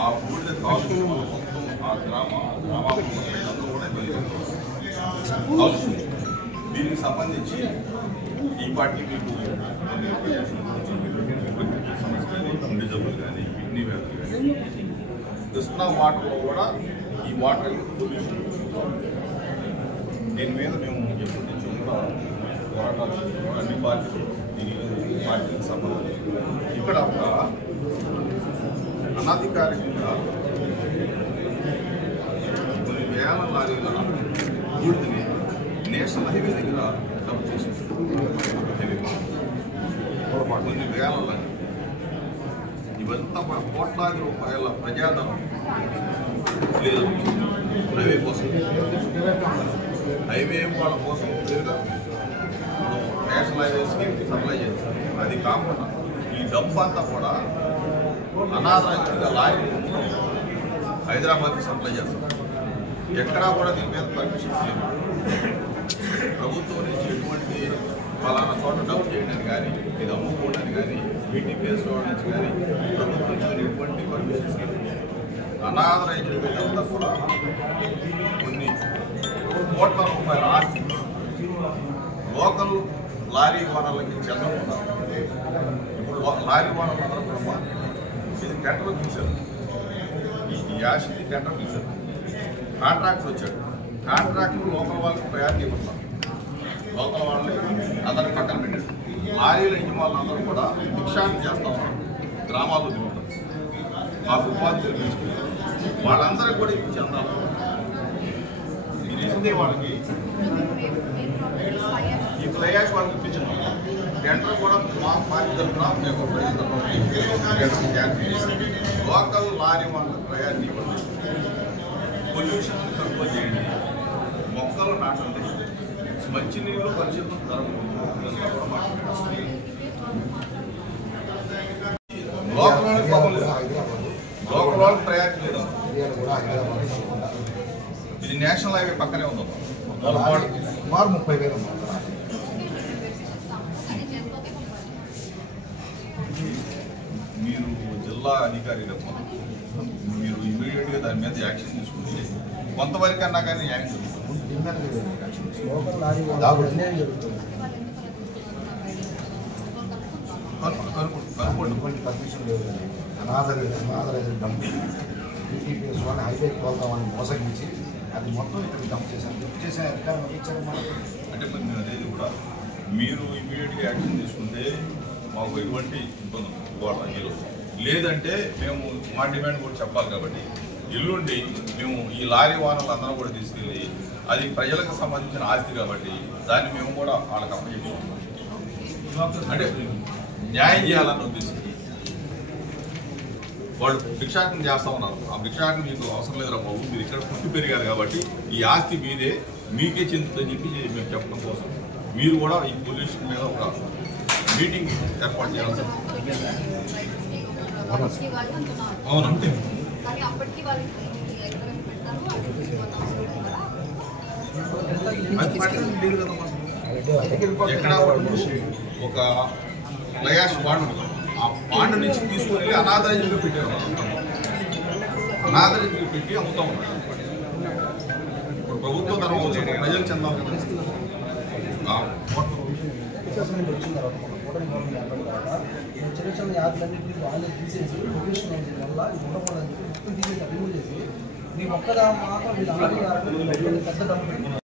ఆ బూడిద కాలుష్యం వల్ల మొత్తం ఆ గ్రామాల్లో ప్రజలందరూ కూడా కాలుష్యం. దీనికి సంబంధించి ఈ పార్టీ మీకు సమస్యలు గుండె జబ్బులు కానీ కిడ్నీ వ్యాధులు కానీ కృష్ణా వాటర్లో కూడా ఈ వాటర్ పొల్యూషన్. దీని మీద మేము ఎప్పటి నుంచి కూడా పోరాటాలు చేస్తున్నాం. అన్ని పార్టీలు పార్టీలకు సంబంధించి ఇక్కడ ఒక అనధికారికంగా కొన్ని వేల లారీల బూడిదని నేషనల్ హైవే దగ్గర డబ్బు చేసేది. కొన్ని వేల లారీ ఇవంతా కూడా కోట్లాది రూపాయల ప్రజాధనం లేదు హైవే కోసం. హైవే వాళ్ళ కోసం నేషనల్ హైవేస్కి సప్లై చేస్తారు. అది కాకుండా ఈ డబ్బు అంతా కూడా అనాథరంగా లారీ హైదరాబాద్కి సప్లై చేస్తారు. ఎక్కడా కూడా దీని మీద పర్మిషన్స్ లేవు. ప్రభుత్వం నుంచి ఎటువంటి ఫలానా చోట డబ్బు చేయడానికి కానీ ఇది అమ్ముకోవడానికి కానీ బీటీపీఎస్ నుంచి కానీ ప్రభుత్వం నుంచి ఎటువంటి పర్మిషన్స్ లేవు. అనాథ రైతుల వీళ్ళంతా కూడా కొన్ని కోట్ల రూపాయల ఆస్తి లోకల్ లారీ ఓనర్లకి చెందకుండా ఇప్పుడు లారీ ఓనర్లు అందరూ కూడా ఇది టెండర్ తీశారు. ఈ ఆస్తి టెండర్ తీశారు. కాంట్రాక్టర్ వచ్చాడు. కాంట్రాక్టర్ లోకల్ వాళ్ళకి ప్రయారిటీ ఇవ్వట్లేదు. లోకల్ వాళ్ళని అందరికి పక్కన పెట్టారు. లారీల యజమానులు అందరూ కూడా భిక్షాటన చేస్తూ ఉన్నారు. గ్రామాల్లో తిరుగుతారు. మాకు ఉపాధి కలిగించుకుంటారు. వాళ్ళందరికీ కూడా ఇది చెందాలి. ఇది ఇస్తే వాళ్ళకి ఈ ఫ్లై యాష్ వాళ్ళకి ఇప్పించాము. టెండర్ కూడా మా పార్టీ తరఫున మేము లోకల్ లారీ వాళ్ళకి ప్రయారిటీ ఇవ్వండి. పొల్యూషన్ కంట్రోల్ చేయండి. మొక్కలు నాటండి. మంచినీళ్ళు పరిశుభ్రం జరగకుండా కూడా మాట్లాడారు. లోకల్ వాళ్ళకి ప్రయారిటీ లేదు. ఇది నేషనల్ హైవే పక్కనే ఉందమ్మా. సుమారు 30,000 మీరు జిల్లా అధికారిగా మీరు ఇమీడియట్గా దాని మీద యాక్షన్ తీసుకుంటే కొంతవరకు అన్నా కానీ న్యాయం జరుగుతుంది. పర్మిషన్ లేదు. అనాథ డంప్ బీటీపీఎస్ వాళ్ళని హైవేకి వెళ్దామని మోసగించి అది మొత్తం ఇక్కడ డంప్ చేశాను. డంప్ చేసే అధికారం ఇచ్చారు మనకు. అంటే మరి మేము అనేది కూడా మీరు ఇమీడియట్గా యాక్షన్ తీసుకుంటే మాకు ఎటువంటి ఇబ్బంది ఇవ్వాలి. లేదంటే మేము మా డిమాండ్ కూడా చెప్పాలి. కాబట్టి ఎల్లుండి మేము ఈ లారీ వాహనాలు అందరూ కూడా తీసుకెళ్ళి అది ప్రజలకు సంబంధించిన ఆస్తి కాబట్టి దాన్ని మేము కూడా వాళ్ళకి అప్పచెప్పాం. అంటే న్యాయం చేయాలన్న ఉద్దేశం. వాళ్ళు భిక్షాటన చేస్తూ ఉన్నారు. ఆ భిక్షాటన మీకు అవసరం లేదురా బాబు, మీరు ఇక్కడ పుట్టి పెరిగారు కాబట్టి ఈ ఆస్తి మీదే, మీకే చెందుతుందని చెప్పి మేము చెప్పడం కోసం మీరు కూడా ఈ పొల్యూషన్ మీద ఒక మీటింగ్ ఏర్పాటు చేయాలి. అవునంటే ఎక్కడ ఒక లయాష్ బాండ్ ఆ బాండ్ నుంచి తీసుకుని వెళ్ళి అనాథరైజ్గా పెట్టారు. అనాథరైజ్గా పెట్టి అమ్ముతా ఉన్నారు. ఇప్పుడు ప్రభుత్వం ధనం ప్రజలు చెందాలి కదా. వచ్చిన తర్వాత చిన్న చిన్న యాప్లన్నింటినీ వాళ్ళే తీసేసి పొల్యూషన్ వల్ల ఉండకూడదని చెప్పి మొత్తం తీసేసి రిమూవ్ చేసి మీ ఒక్కదా మాత్రం వీళ్ళందరూ పెద్ద డబ్బు